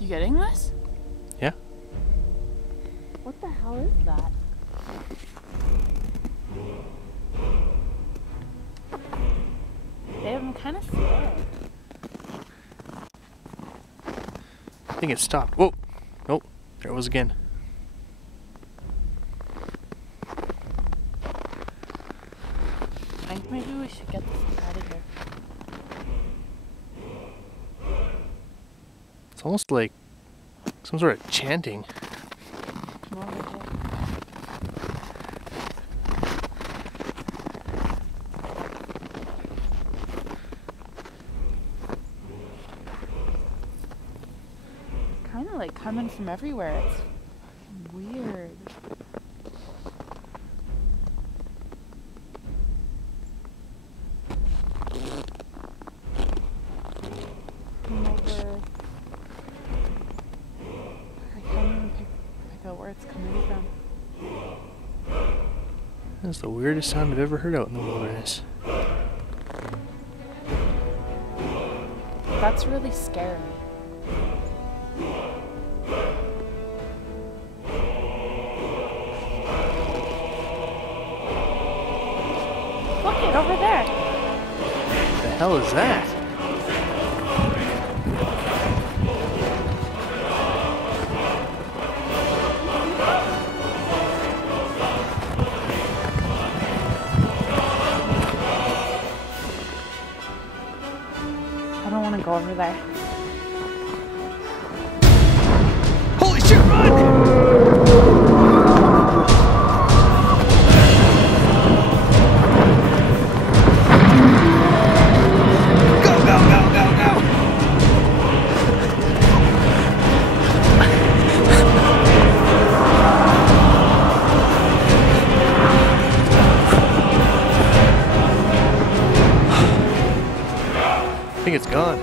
You getting this? Yeah. What the hell is that? Babe, I'm kind of scared. I think it stopped. Whoa. Nope. There it was again. I think maybe we should get this out of here. It's almost like some sort of chanting. Come over here. Kind of like coming from everywhere. It's weird. Come over. I can't even pick out where it's coming from. That's the weirdest sound I've ever heard out in the wilderness. That's really scary. Look it over there. What the hell is that? I don't want to go over there. Holy shit, run! Go, go, go, go, go! I think it's gone.